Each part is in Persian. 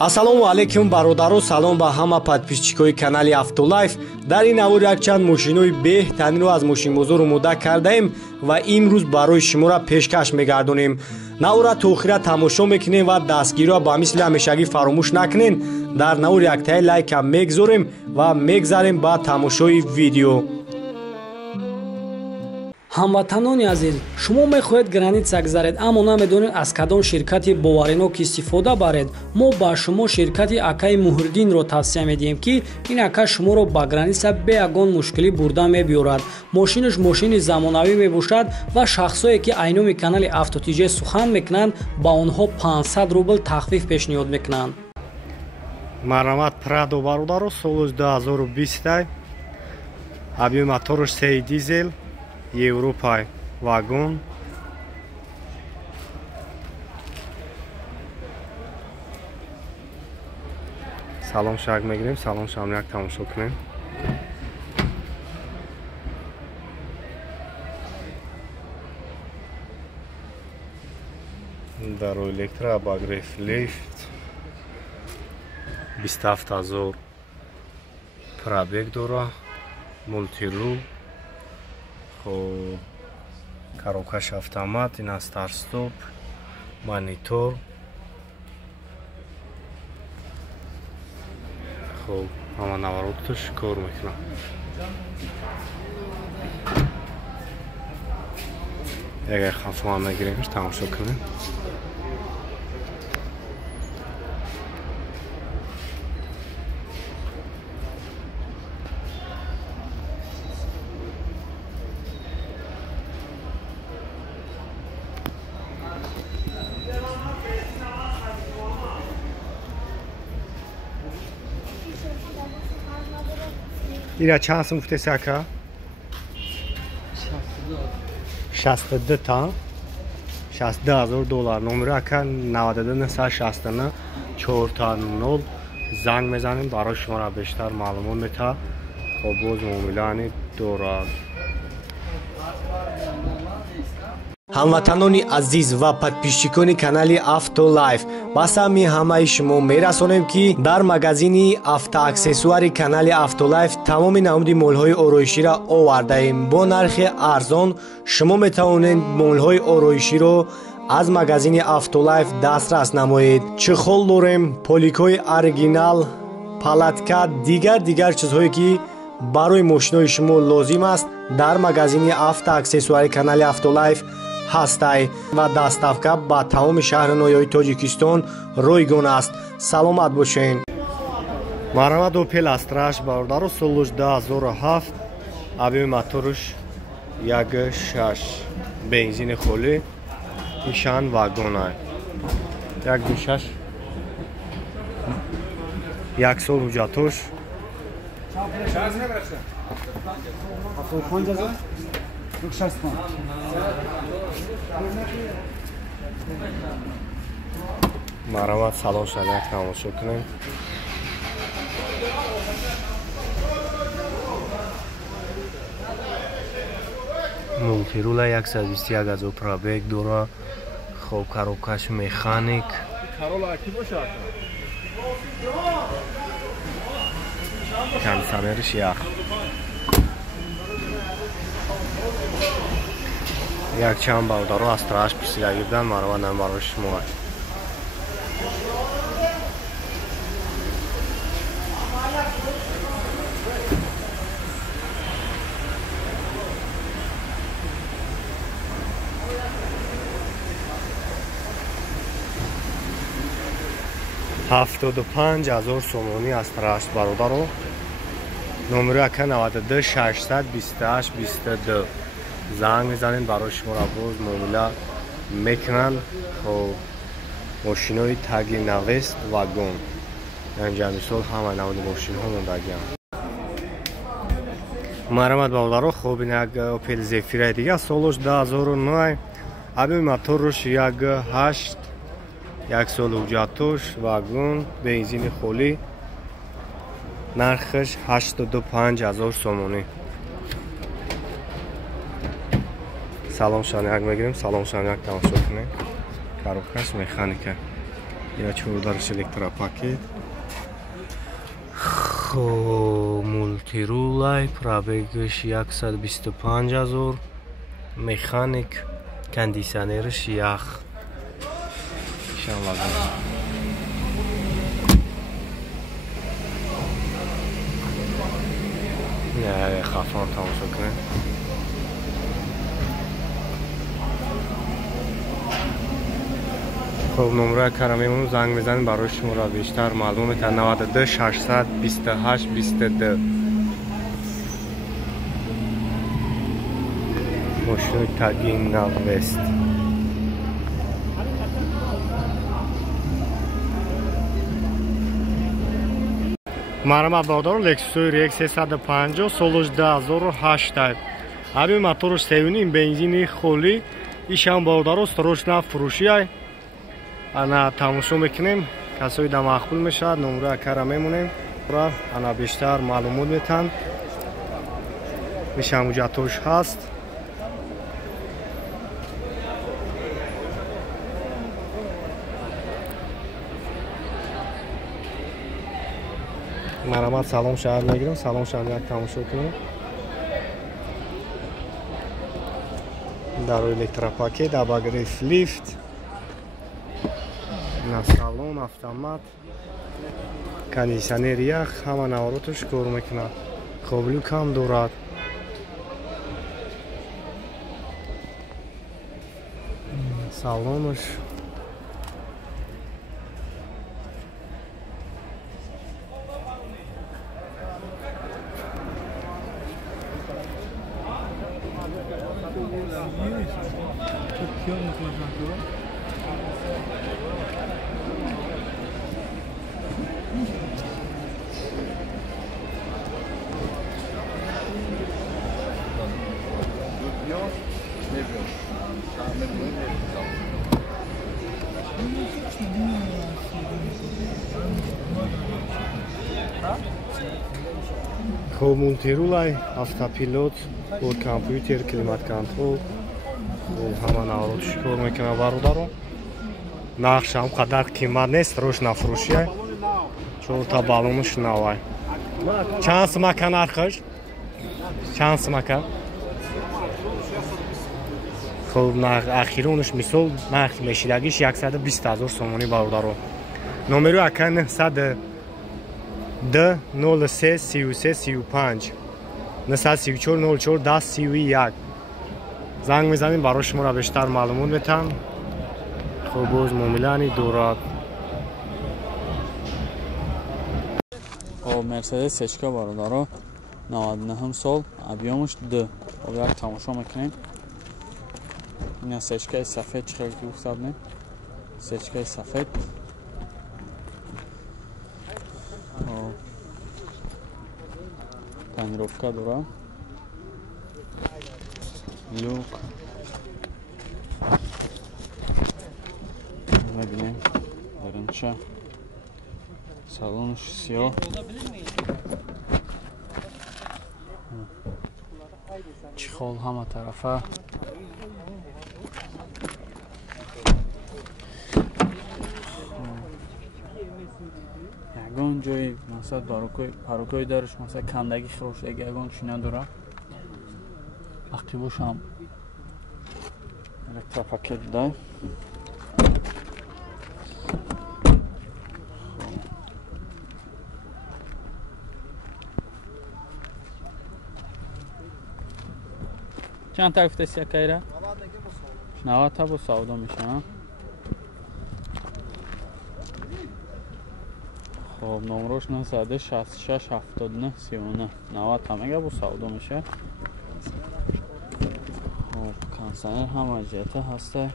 Ассалому алайкум бародаро, салом ба ҳама подписчикои канали Автолайф. Дар ин аввор якчанд мошинои беҳтаринро аз мошинбозор омода кардаем ва имрӯз барои шуморо пешкаш мегардонем. Навора то охира тамошо мекунем ва дастгириро ба мисли ҳамешагӣ фаромӯш накунед. Дар навор яктаи лайка мегзорем ва мегзарем ба тамошои видео. ҳамватанони азиз, шумо мехоҳед граница гузаред, аммо намедонед аз кадом ширкати боваринок истифода баред. Мо ба шумо ширкати Акаи Муҳриддинро тавсия медиҳем, ки ин ака шуморо ба граница бе ягон мушкилӣ бурда мебиёрад. Мошинаш мошини замонавӣ мебошад ва шахсое ки айноми канали Автотиҷе сухан мекунанд, ба онҳо 500 рубл тахфиф пешниҳод мекунанд. Марҳамат Прадо бародаро, соли 2020 объеми мотораш 3 дизел, Европа вагон. Салом шак мегирем, салом шам як тамошо кунем. Дар электро багреф лифт 27000 пробег дора, мультирул, коробкаш автомат, ин аст старт-стоп, монитор. Хоб, ҳама навороташ кор мекунад. Ягар хафа мегирем, тамошо кунем. Ира чанд сум гуфтеси ака? 62 та 62000 доллар. номери ака 92 400 занг мезанем, барои шуморо бештар маълумот метавад. хоб боз муомилаани дорад. ҳамватанони азиз ва подписчикони канали Автолайф, ба сами ҳамаи шумо мерасонем, ки дар магазини автоаксессуари канали Автолайф тамоми намуди молҳои ороиширо овардаем. Бо нархи арзон шумо метавонед молҳои ороиширо аз магазини Автолайф дастрас намоед. Чихол дорем, поликҳои оригинал, палатка, дигар чизҳое ки барои мошинои шумо лозим аст дар магазини автоаксессуари канали Автолайф ҳастай ва доставка ба тамоми шаҳри ноёи Тоҷикистон ройгон аст. Саломат бошед. Марҳамат Opel Astra бародаро, соли 2007, объеми мотораш 1.6, бензини холӣ, нишан вагон ай. 1.6, 1 сол ҳуҷҷатош. Марҳамат, салом шуд, як тамошо кунем. Мултирула 121000 пробег дора. хоб, коробкаш механик. кондитсионериш ях. Якчанд бародаро аз траш писида гирдан, марҳамат барои шумо. $75000 сомонӣ аз траш бародаро. номери ака 92 628 22. занг мезанед, барои шуморо боз муомила мекунанд. хоб, мошинои таги навест вагон. анҷамисол ҳама наводи мошинҳо мондагиам. марҳамат бародаро, хоб, ин як Opel Zafira дига, солаш 2009, объеми мотораш 1.8, 1 сол ҳуҷҷатош, вагон, бензини холӣ. нархаш 85000 сомонӣ. салом шанак мегирем, салом шанак тамошо кунем. Коробкаш механика. یا 14 електропакет. Мултирулай, пробегаш 125 000, механик, кондиционерш ях. Иншаллах. نه خفان تماشا کنه. خب نمره کرمیمون زنگ بزنید برای شما را بیشتر معلومات 92 628 22 ماشین تگین نوست. مرمت بردار لکسوس RX 350 سالش 2008. ابی موتورش سیونی بنزینی خالی ایشان بردار استروش نفروشی ای. انا تماشا میکنیم کسایی در مخبول میشد نمره کرا میمونیم را انا بیشتر معلومات میتن میشم اونجا توش هست. مرمت سلام شهر میگیرم سلام شهر یک تماشا کنیم در الکتروپاکت اباگریف لیفت на салон автомат кондиционер ях ҳама навороташ кор мекунад хоб люк ҳам дорад салонаш خب مولتیرولای автопилот با کامپیوتر کلیمات کنترل و همه نواراتش کار میکنه برادرو نقش هم قدر قیمت نیست روش نفروشیه چون تا بالونش نوای چند سمکن ارخش چند سمکن خب اخیرونش مثال نقش میشیدگیش 120,000 سومانی برادرو نمرو اکن 100 د 03 33 35 934 04 10 31 زنگ میزنیم برای شما را بیشتر معلومات میتن خب باز معاملانی دورات خب مرسدس سچکا برادرها 99 سال ابیامش 2 خب یک تماشا میکنیم این سچکای سفید چه خیلی گفتم نه سچکای سفید تنیروفکا داره لوک ببینیم برنچه салонش سیاه چخال همه طرفه یگان جای مثلا پاروکای دارش مثلا کندگی خروش اگه یگانش نداره عقیبوش هم الکتروپاکت داره چند تا گفته سی کایره 90 تا با سودا میشه خب نمروش 966 79 39 90 تا میگه با سودا میشه خب کانسنر هم جهته هسته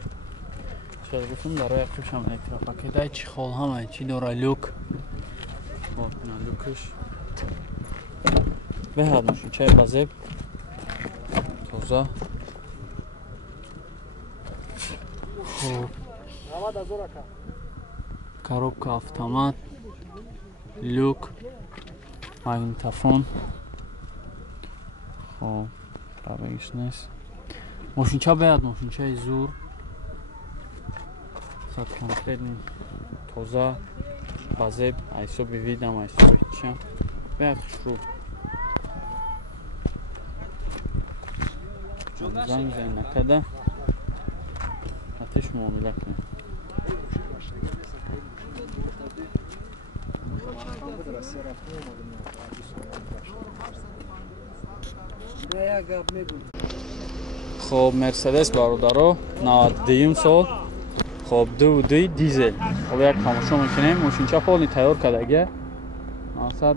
چرا گفتم داره یکیش هم الکتروپاکت چی خال همه چی داره لوک خب اینا لوکش بهاد ماشین چای بازه توزا خب коробка автомат люк магнитофон خب пробегиш нест мошинча беяд мошинчаи зур сад конкретни تازه بازه ایسو بیویدم ایسو بیچم بیاد خشرو زنگ نکده آتش معامله کنه خب مرسدس برادرو 92 سال خب 2 دیزل خب یک تماشا میکنیم ماشینچه فعلی تیار کردگی مقصد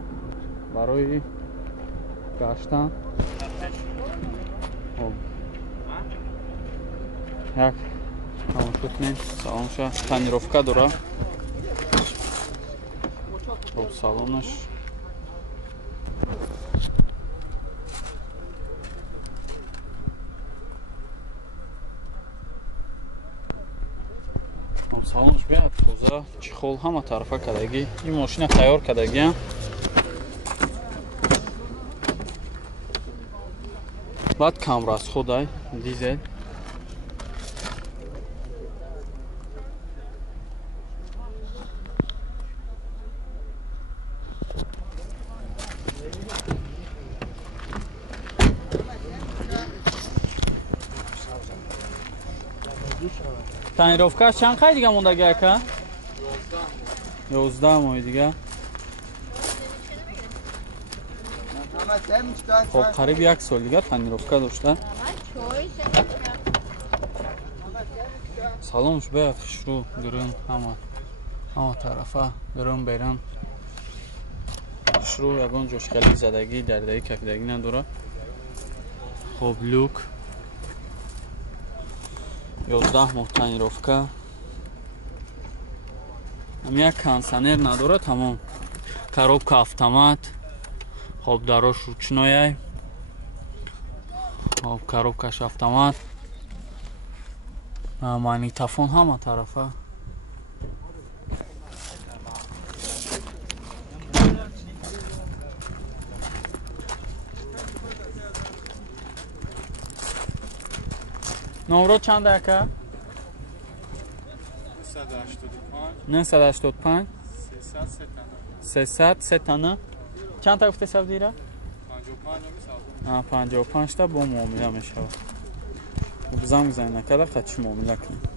برای گشتن خب یک تماشا کنیم سالانش تنیروفکه داره خب سالانش салонш биад тоза чихол ҳама тарафа кардагӣ ин мошина тайёр кардагиам баъд камрасходай дизел тонировкаш чанд қай дига мондаги ака 11 моҳи дига хоб қариб 1 сол дига тонировка дошта салонш беяд хушрӯ гирин ҳама тарафа гирин берин хушрӯ ягон ҷошкали задагӣ дардагӣ кафидагӣ надорад хоб люк 11 моҳ тонировка як кондиционер надорад тамом коробка автомат хоб дарош ручное хоб коробкаш автомат магнитофон ҳама тарафа номро чанд ака 985 300 тана чанд та гуфте савдира 55 та бо муомила мешавад бизам мизанем накада қатиш муомила кунем